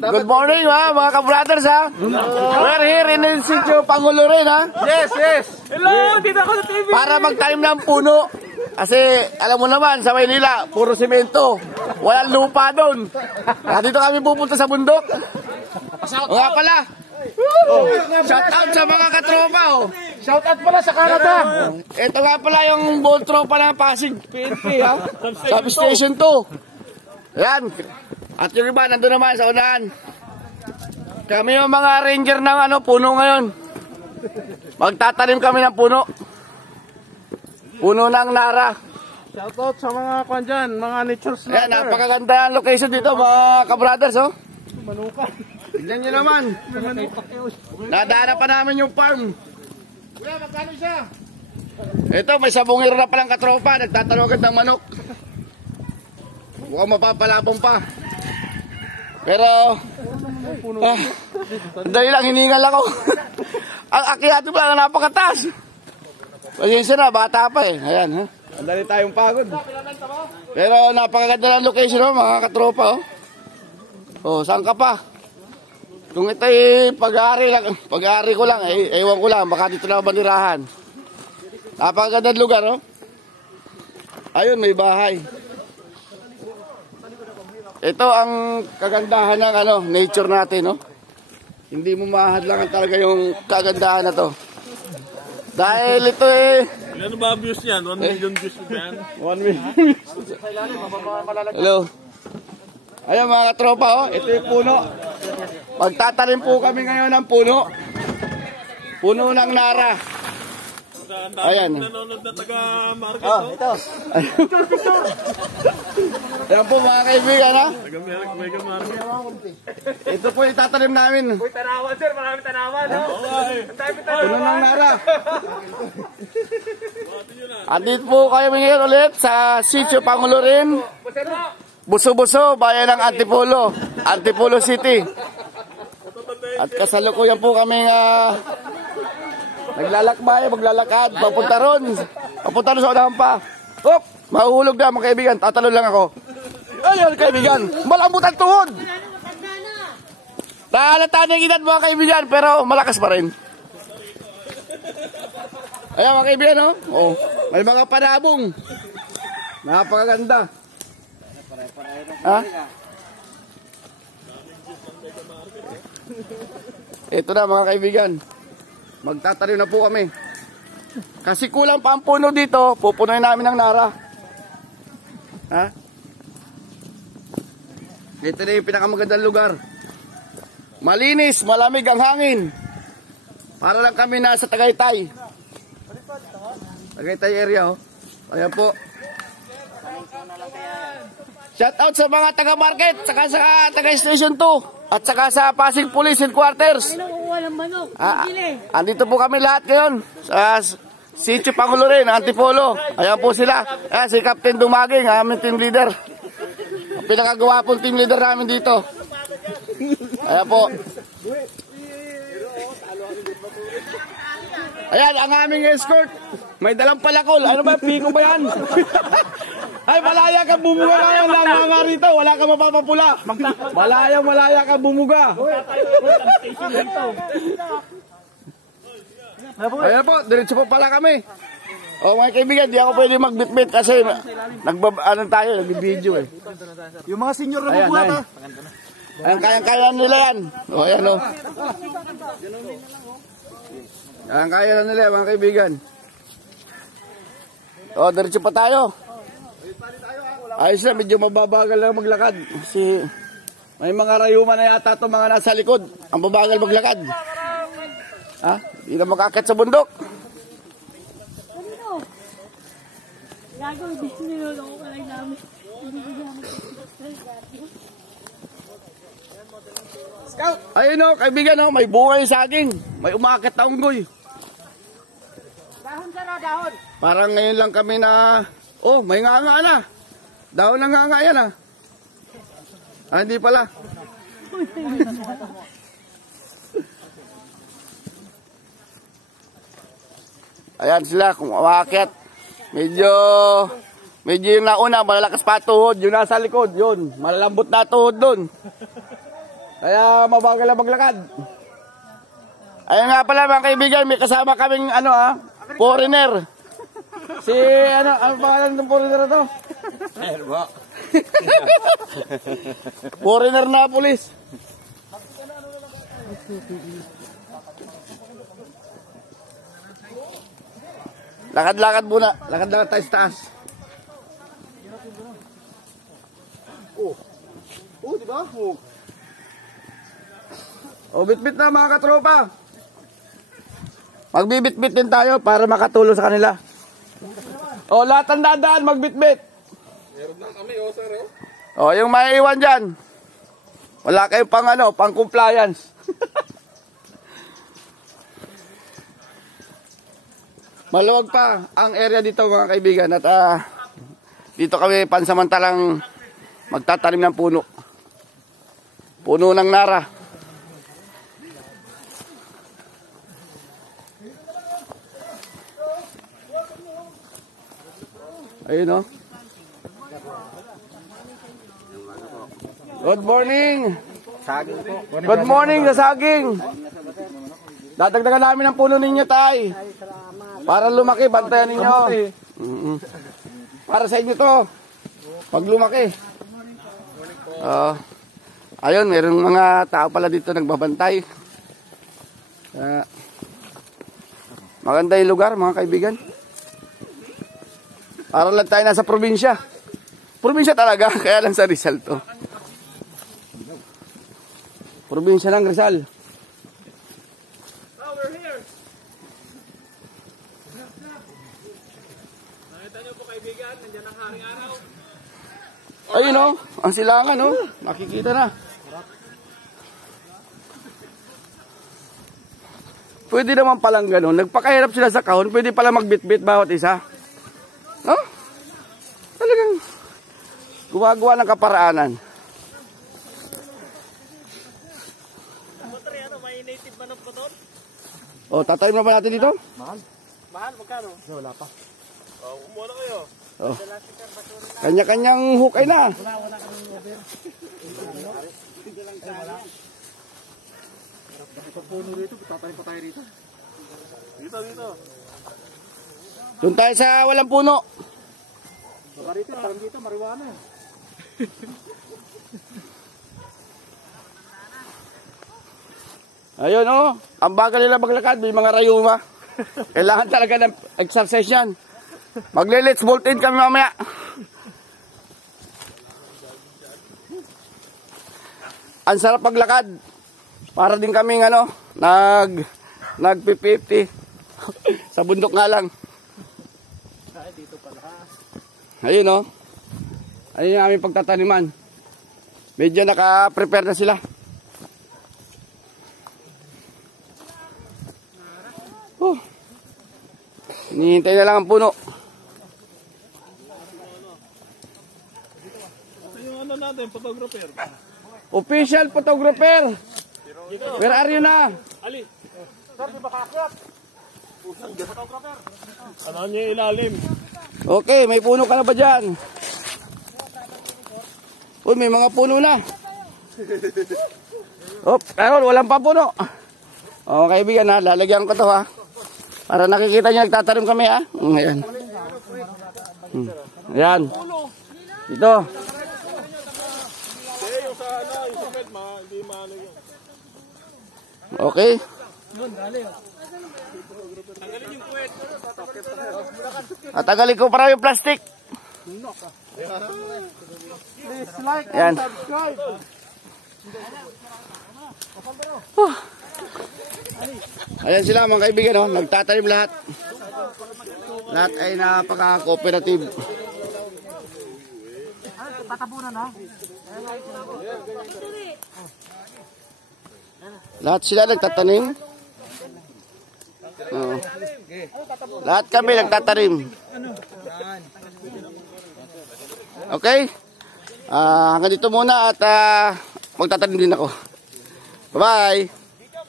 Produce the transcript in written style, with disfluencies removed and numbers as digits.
Good morning mga ka-brothers ha. We're here in the sitio Pangulo rin ha. Yes, yes. Hello, dito ako sa TV. Para mag-time ng puno. Kasi alam mo naman sa Maynila, puro semento. Walang lupa doon. Dito kami pupunta sa bundok. O nga pala. Shout out sa mga katropa Shout out pala sa Canada. Ito nga pala yung bold tropa ng Pasig PNP ha. Substation 2. Yan. At yung iba nandun naman sa unahan. Kami yung mga ranger ng puno ngayon. Magtatanim kami ng puno. Puno ng Nara. Shout out sa mga kwan dyan, mga nature sniper. Yan, napakaganda ang location dito mga ka-brothers Manuka. Tignan nyo naman. Nadaanan pa namin yung farm. Kuya, magkano siya? Ito, may sabungero na palang katropa. Nagtatalogan ng manok. Mukhang mapapalabong pa. Pero, dahil lang hiningal ako. Ang akyati pala na napakataas. Pasensya na, bata pa eh. Ayan ha. Ang dali tayong pagod. Pero napakaganda ng location mga katropa saan ka pa? Kung ito pag-aari ko lang, ewan ko lang, baka dito na banirahan. Napakaganda ng lugar Ayun, may bahay. Ito ang kagandahan ng nature natin Hindi mo mahadlangan talaga yung kagandahan na to. Dahil ito Ano ba views niyan? 1 million views yan? 1 million views. Hello. Ayun mga katropa ito yung puno. Magtatanim po kami ngayon ng puno. Puno ng Nara. Ayan. Nanonood na taga-market ito. Ayan po mga kaibigan Taga-market. Ito po yung tatanim namin. Uy, tanawan sir, maraming tanawan Puno ng Nara. Andito po kayo ngayon ulit sa sitio Pangulo rin. Buso-buso, bayan ng Antipolo. Antipolo City. At kasalukuyan po kami maglalakad, papunta ron sa unahan pa. Mahuhulog na mga kaibigan, tatalon lang ako. Ayun kaibigan, malambot ang tuhod. Nahalata na yung edad mga kaibigan, pero malakas pa rin. Ayan mga kaibigan may mga panabong. Napakaganda. Ito na mga kaibigan. Magtatanim na po kami. Kasi kulang pa ang puno dito, pupunuin namin ng Nara. Ito na yung pinakamagandang lugar. Malinis, malamig ang hangin. Para lang kami nasa Tagaytay. Tagaytay area Ayan po. Shout out sa mga taga-market, saka sa taga-station 2, at saka sa Pasig Police Headquarters. Andito po kami lahat ngayon sa sitio Pangulo rin, Antipolo. Ayan po sila. Ayan, si Captain Dumaging, aming team leader. Ang pinakagawapong team leader namin dito. Ayan po. Ayan, ang aming escort. May dalang palakol. Ano ba, piko ba yan? Ay, malaya ka bumuga ngayon lang mga rito. Wala ka mapapapula. Malaya ka bumuga. Ayan po, diretso po pala kami. Mga kaibigan, di ako pwede magbitbit kasi nagbibideo Yung mga senior na mabuhat Ayan, kayang-kaya nila yan. Ayan kaya na nila mga kaibigan. Diretso pa tayo. Ayos na, medyo mababagal lang maglakad. Kasi may mga rayuman na yata itong mga nasa likod. Ang babagal maglakad. Hindi na makakit sa bundok. Ayun kaibigan may bunga yung saging. May umakit na unggoy. Dahon dahon. Parang ngayon lang kami na, may nga na. Dahon na nga yan hindi pala. Ayan sila, kung umakyat. Medyo Medyo yung nauna, malalakas pa tuhod. Yung nasa likod, yun. Malalambot na tuhod dun. Kaya mabagal na maglakad. Ayun nga pala mga kaibigan, may kasama kaming foreigner. Si ano pangalan ng foreigner na to? Erbo. Foreigner na pulis. Lakad-lakad muna. Lakad-lakad tayo sa taas. Oh, di ba? O, bit-bit na mga katropa. Magbibit-bit din tayo para makatulong sa kanila. O, lahat ng dadaan, magbit-bit. Meron lang kami, sir. O, yung maiiwan dyan. Wala kayong pang compliance. Maluwag pa ang area dito mga kaibigan. At dito kami pansamantalang magtatanim ng puno. Puno ng nara. Ayun o. Good morning. Saging po. Good morning sa saging. Dadagdagan namin ang puno ninyo, tay. Para lumaki, bantayan ninyo. Para sa inyo to. Pag lumaki. Ayun, mayroong mga tao pala dito nagbabantay. Maganda yung lugar, mga kaibigan. Para lang tayo nasa probinsya. Probinsya talaga, kaya lang sa Rizal to. Probinsya ng Rizal. Oh, we're here. Nakita niyo po kaibigan, nandiyan ang haring araw. Ayun o, ang silangan o. Makikita na. Pwede naman palang ganun. Nagpakahirap sila sa kahon, pwede pala magbitbit bawat isa. No? Talagang gumagawa ng kaparaanan. May native manok po doon? O, tatanim na ba natin dito? Mahal, magkano? Wala pa. Kumuha na kayo. O. Kanya-kanyang hukay na. Wala kami over. Ito puno rito, tatanim pa tayo rito. Dito. Doon tayo sa walang puno. Baka rito, parang dito, marijuana. Ayun o, ang bagal nila maglakad, may mga rayuma. Kailangan talaga ng exercise yan. Magle-let's bolt in kami mamaya. Ang sarap paglakad. Para din kaming nag-50 sa bundok nga lang. Ayun o. Ayun yung aming pagtataniman. Medyo naka-prepare na sila. Hinihintay na lang ang puno. Ito yung natin, photographer. Official photographer. Where are you na? Ali, Sir, di ba kakyat? ano niya yung ilalim? Okay, may puno ka na ba dyan? Uy, may mga puno na. Pero walang pa puno. O, kaibigan ha, lalagyan ko to ha. Para nakikita nyo, nagtatanim kami ha. Ayan. Ayan. Dito. Yung sa pet, hindi maano yun. Okay. Tanggalin yung puwet. Tatagalin ko para yung plastic. Please like Ayan. and subscribe. Ayan sila mga kaibigan, oh. Nagtatanim lahat. Lahat ay napaka-cooperative. Tatabunan ha. Lahat sila nagtatanim. Oo. Lahat kami nagtatanim. Okay? Hanggang dito muna at magtatanim din ako. Bye-bye!